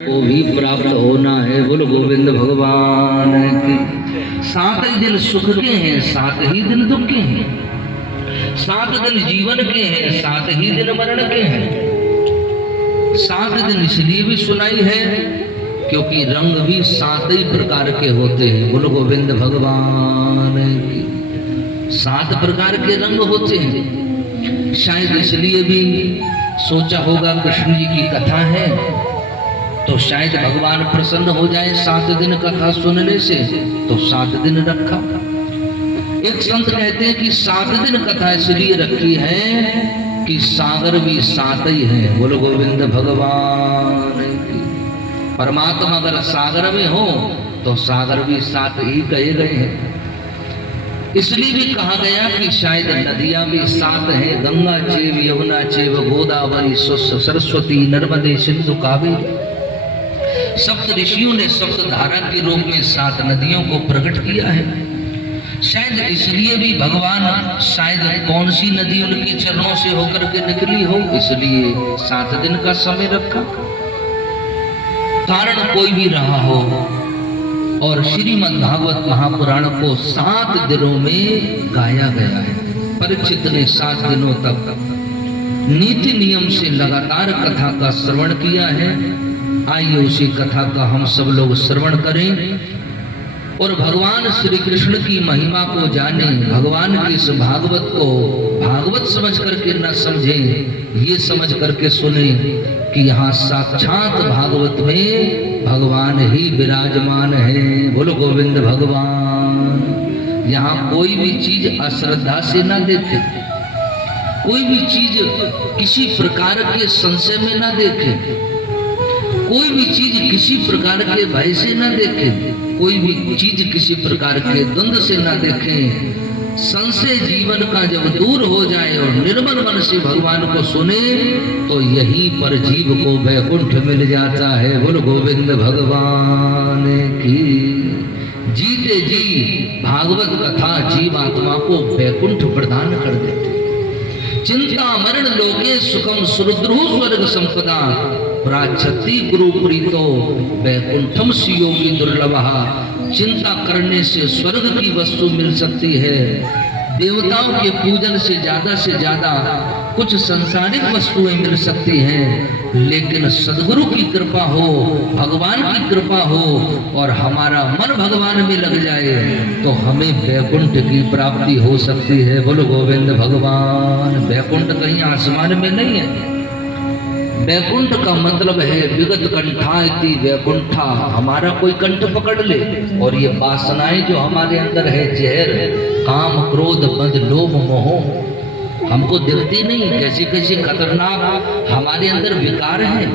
को भी प्राप्त होना है। बोल गोविंद भगवान की। 7 ही दिन सुख के हैं, 7 ही दिन दुख के हैं, 7 दिन जीवन के हैं, 7 ही दिन मरण के हैं। 7 दिन इसलिए भी सुनाई है क्योंकि रंग भी 7 ही प्रकार के होते हैं। बोल गोविंद भगवान की। 7 प्रकार के रंग होते हैं। शायद इसलिए भी सोचा होगा कृष्ण जी की कथा है तो शायद भगवान प्रसन्न हो जाए 7 दिन कथा सुनने से, तो 7 दिन रखा। एक संत कहते हैं कि 7 दिन कथा इसलिए रखी है कि सागर भी 7 ही है। बोलो गोविंद भगवान की। परमात्मा अगर सागर में हो तो सागर भी 7 ही कहे गए हैं। इसलिए भी कहा गया कि शायद नदियां भी 7 हैं। गंगा चेव यमुना चेव गोदावरी सरस्वती नर्मदे सिंधु कावेरी। सप्त ऋषियों ने सप्त धारा के रूप में 7 नदियों को प्रकट किया है। शायद इसलिए भी भगवान शायद कौन सी नदी उनके चरणों से होकर के निकली हो, इसलिए 7 दिन का समय रखा। कारण कोई भी रहा हो, और श्रीमद् भागवत महापुराण को 7 दिनों में गाया गया है। परीक्षित ने 7 दिनों तक नीति नियम से लगातार कथा का श्रवण किया है। आइए उसी कथा का हम सब लोग श्रवण करें और भगवान श्री कृष्ण की महिमा को जाने। भगवान के इस भागवत को भागवत समझ करके न समझें, ये समझ करके सुने कि यहाँ साक्षात भागवत में भगवान ही विराजमान है। बोलो गोविंद भगवान। यहाँ कोई भी चीज अश्रद्धा से न देखे, कोई भी चीज किसी प्रकार के संशय में न देखे, कोई भी चीज किसी प्रकार के भय से न देखे, कोई भी चीज किसी प्रकार के द्वंद्व से न देखे। संशय जीवन का जब दूर हो जाए और निर्मल मन से भगवान को सुने तो यहीं पर जीव को वैकुंठ मिल जाता है। बोलो गोविंद भगवान की। जीते जी भागवत कथा जीव आत्मा को वैकुंठ प्रदान कर देते। चिंता मरण लोके सुखम सुरुद्रु स्वर्ग संपदा प्राचति गुरु प्रीतो वैकुंठम सियोगी दुर्लभः। चिंता करने से स्वर्ग की वस्तु मिल सकती है। देवताओं के पूजन से ज्यादा कुछ सांसारिक वस्तुएं मिल सकती हैं, लेकिन सदगुरु की कृपा हो, भगवान की कृपा हो और हमारा मन भगवान में लग जाए तो हमें वैकुंठ की प्राप्ति हो सकती है। बोलो गोविंद भगवान। वैकुंठ कहीं आसमान में नहीं है। वैकुंठ का मतलब है विगत कंठा इति वैकुंठा। हमारा कोई कंठ पकड़ ले और ये वासनाएं जो हमारे अंदर है, जहर काम क्रोध मद लोभ मोह, हमको दिखती नहीं, कैसी कैसी खतरनाक हमारे अंदर विकार हैं,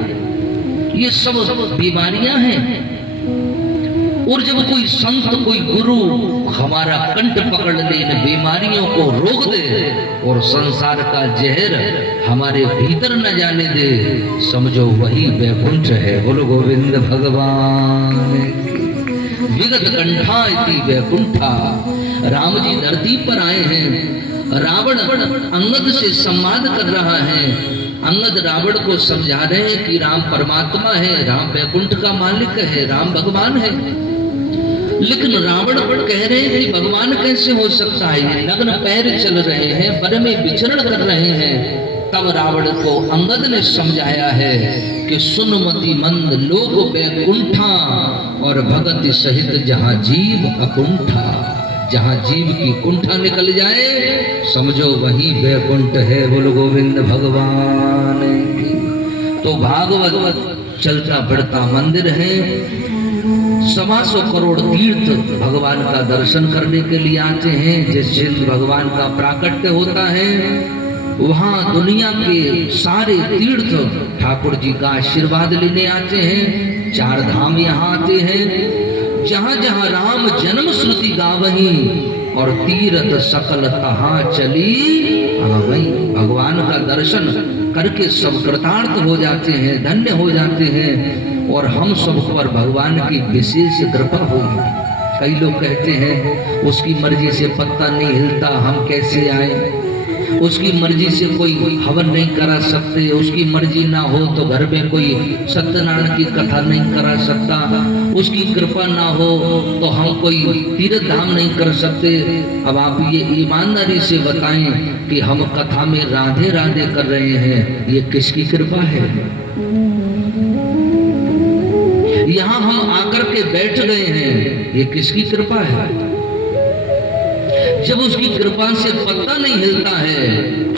ये सब बीमारियां हैं। और जब कोई संत कोई गुरु हमारा कंठ पकड़ ले, इन बीमारियों को रोक दे और संसार का जहर हमारे भीतर न जाने दे, समझो वही वैकुंठ है। बोलो गोविंद भगवान। विगत कंठा इति वैकुंठा। राम जी धरती पर आए हैं। रावण अंगद से संवाद कर रहा है। अंगद रावण को समझा रहे हैं कि राम परमात्मा है, राम वैकुंठ का मालिक है, राम भगवान है। लेकिन रावण कह रहे हैं कि भगवान कैसे हो सकता है, ये नग्न पैर चल रहे हैं, वन में विचरण कर रहे हैं। तब रावण को अंगद ने समझाया है कि सुनमति मंद लोक वैकुंठा और भगति सहित जहाँ जीव अकुंठा। जहाँ जीव की कुंठा निकल जाए समझो वही वैकुंठ है। बोलो गोविंद भगवान की। तो भागवत चलता बढ़ता मंदिर है। 125 करोड़ तीर्थ भगवान का दर्शन करने के लिए आते हैं। जिस दिन भगवान का प्राकट्य होता है वहाँ दुनिया के सारे तीर्थ ठाकुर जी का आशीर्वाद लेने आते हैं। 4 धाम यहाँ आते हैं। जहाँ जहाँ राम जन्म श्रुति गावही और तीर्थ सकल तहाँ चली आवई। भगवान का दर्शन करके सब कृतार्थ हो जाते हैं, धन्य हो जाते हैं और हम सब पर भगवान की विशेष कृपा होगी। कई लोग कहते हैं उसकी मर्जी से पत्ता नहीं हिलता, हम कैसे आए। उसकी मर्जी से कोई हवन नहीं करा सकते, उसकी मर्जी ना हो तो घर में कोई सत्यनारायण की कथा नहीं करा सकता, उसकी कृपा ना हो तो हम कोई तीर्थ धाम नहीं कर सकते। अब आप ये ईमानदारी से बताएं कि हम कथा में राधे राधे कर रहे हैं, ये किसकी कृपा है? यहाँ हम आकर के बैठ गए हैं, ये किसकी कृपा है? जब उसकी कृपा से पत्ता नहीं हिलता है